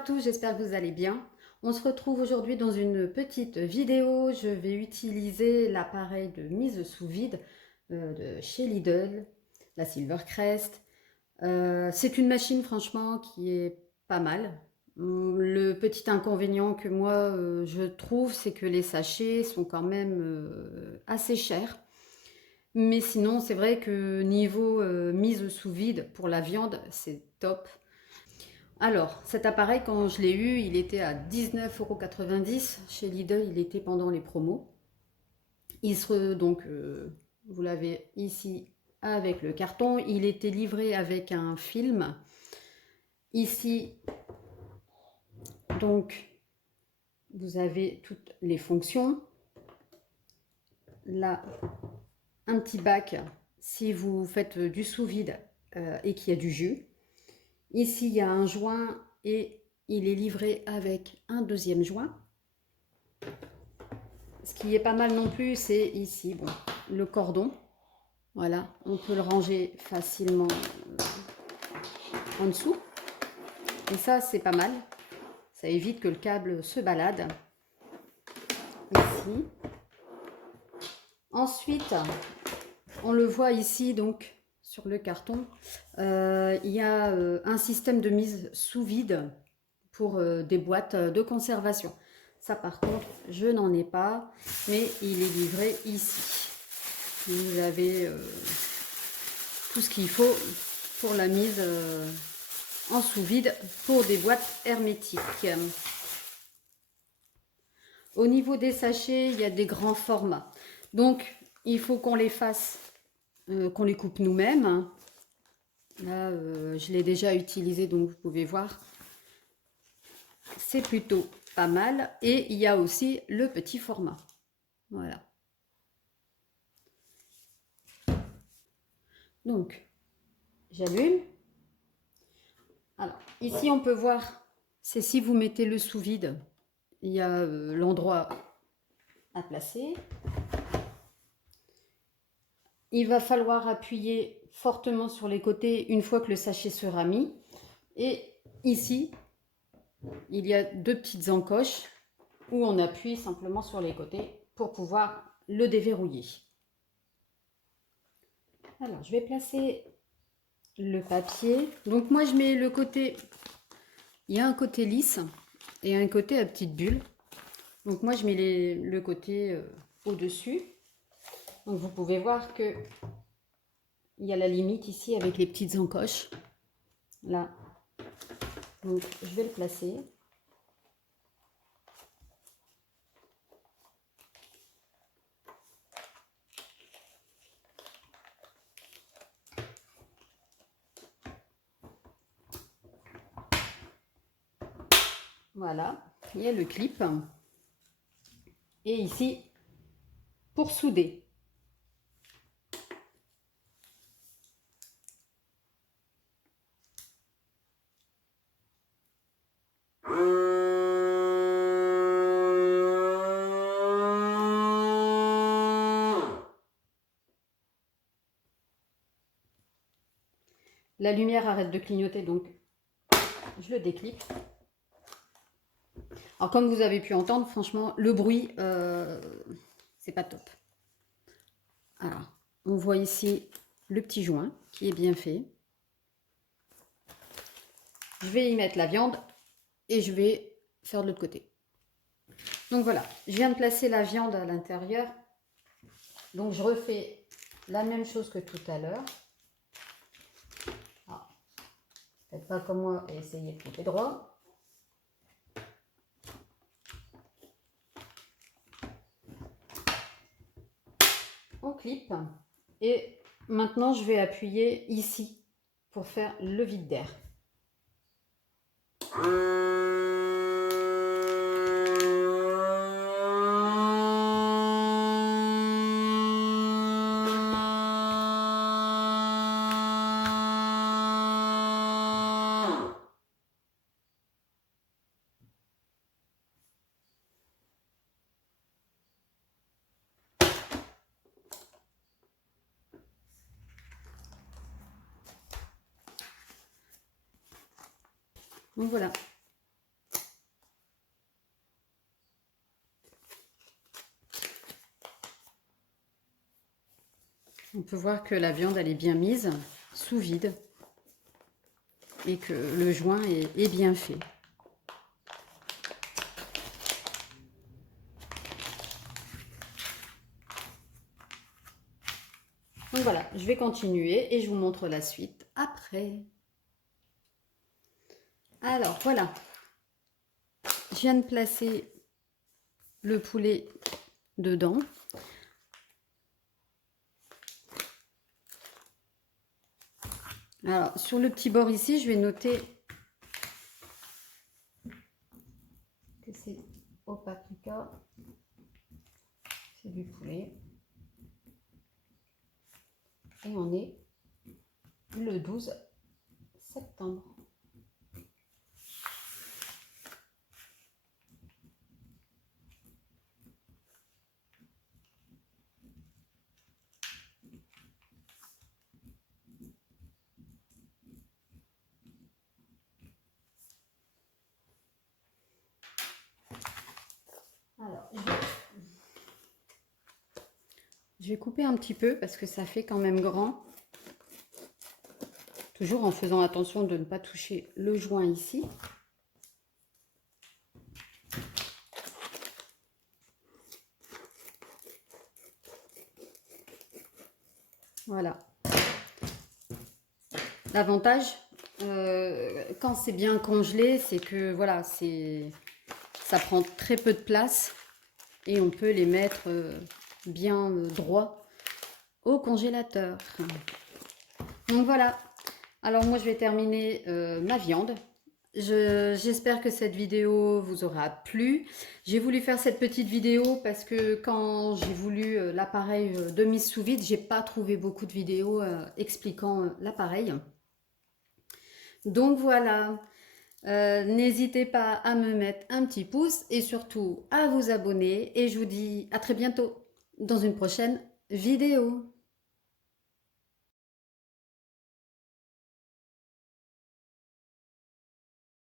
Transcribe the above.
à tous, j'espère que vous allez bien. On se retrouve aujourd'hui dans une petite vidéo. Je vais utiliser l'appareil de mise sous vide de chez Lidl, la Silvercrest. C'est une machine franchement qui est pas mal. Le petit inconvénient que moi je trouve, c'est que les sachets sont quand même assez chers. Mais sinon, c'est vrai que niveau mise sous vide pour la viande, c'est top. Alors, cet appareil, quand je l'ai eu, il était à 19,90 €. Chez Lidl, il était pendant les promos. Donc, vous l'avez ici avec le carton. Il était livré avec un film. Ici, donc, vous avez toutes les fonctions. Là, un petit bac si vous faites du sous-vide et qu'il y a du jus. Ici, il y a un joint et il est livré avec un deuxième joint. Ce qui est pas mal non plus, c'est ici, bon, le cordon. Voilà, on peut le ranger facilement en dessous. Et ça, c'est pas mal. Ça évite que le câble se balade. Ici. Ensuite, on le voit ici, donc, sur le carton. Il y a un système de mise sous vide pour des boîtes de conservation. Ça, par contre, je n'en ai pas, mais il est livré ici. Vous avez tout ce qu'il faut pour la mise en sous-vide pour des boîtes hermétiques. Au niveau des sachets, il y a des grands formats. Donc, il faut qu'on les fasse, qu'on les coupe nous-mêmes. Là, je l'ai déjà utilisé, donc vous pouvez voir. C'est plutôt pas mal. Et il y a aussi le petit format. Voilà. Donc, j'allume. Alors, ici, on peut voir, c'est si vous mettez le sous-vide, il y a l'endroit à placer. Il va falloir appuyer fortement sur les côtés une fois que le sachet sera mis. Et ici, il y a deux petites encoches où on appuie simplement sur les côtés pour pouvoir le déverrouiller. Alors, je vais placer le papier. Donc moi, je mets le côté... Il y a un côté lisse et un côté à petite bulle. Donc moi, je mets le côté au-dessus. Donc vous pouvez voir que il y a la limite ici avec les petites encoches. Là. Donc je vais le placer. Voilà, il y a le clip. Et ici, pour souder. La lumière arrête de clignoter, donc je le déclipe. Alors comme vous avez pu entendre, franchement, le bruit, c'est pas top. Alors, on voit ici le petit joint qui est bien fait. Je vais y mettre la viande et je vais faire de l'autre côté. Donc voilà, je viens de placer la viande à l'intérieur. Donc je refais la même chose que tout à l'heure. Faites pas comme moi et essayez de couper droit. On clip. Et maintenant, je vais appuyer ici pour faire le vide d'air. Donc voilà, On peut voir que la viande, elle est bien mise sous vide et que le joint est bien fait. Donc voilà, je vais continuer et je vous montre la suite après. Alors voilà, je viens de placer le poulet dedans. Alors sur le petit bord ici, je vais noter que c'est au paprika, c'est du poulet. Et on est le 12 septembre. Alors, je vais couper un petit peu parce que ça fait quand même grand. Toujours en faisant attention de ne pas toucher le joint ici. Voilà. L'avantage, quand c'est bien congelé, c'est que voilà, ça prend très peu de place et on peut les mettre bien droit au congélateur. Donc voilà. Alors moi je vais terminer ma viande. J'espère que cette vidéo vous aura plu. J'ai voulu faire cette petite vidéo parce que quand j'ai voulu l'appareil de mise sous vide, j'ai pas trouvé beaucoup de vidéos expliquant l'appareil. Donc voilà, n'hésitez pas à me mettre un petit pouce et surtout à vous abonner. Et je vous dis à très bientôt dans une prochaine vidéo.